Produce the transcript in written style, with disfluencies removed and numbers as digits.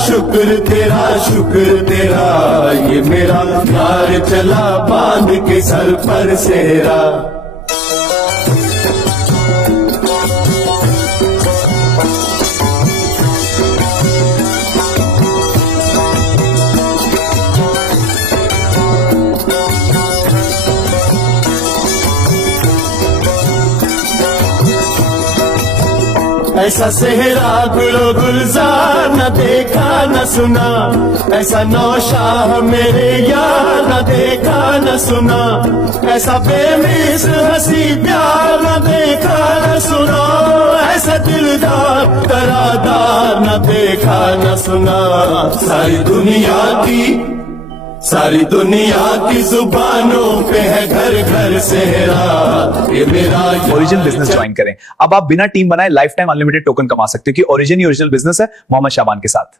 शुक्र तेरा ये मेरा यार चला बांध के सर पर सेहरा। ऐसा सेहरा गुलो गुलजार न देखा न सुना, ऐसा नौशाह मेरे यार न देखा न सुना, ऐसा बेमिस हंसी प्यार न देखा न सुना, ऐसा दिलदार करारदार न देखा न सुना। सारी दुनिया की जुबानों पे है घर घर सेहरा ये मेरा। ओरिजिन बिजनेस ज्वाइन करें। अब आप बिना टीम बनाए लाइफ टाइम अनलिमिटेड टोकन कमा सकते हो कि ओरिजिन ही ओरिजिनल बिजनेस है मोहम्मद शाबान के साथ।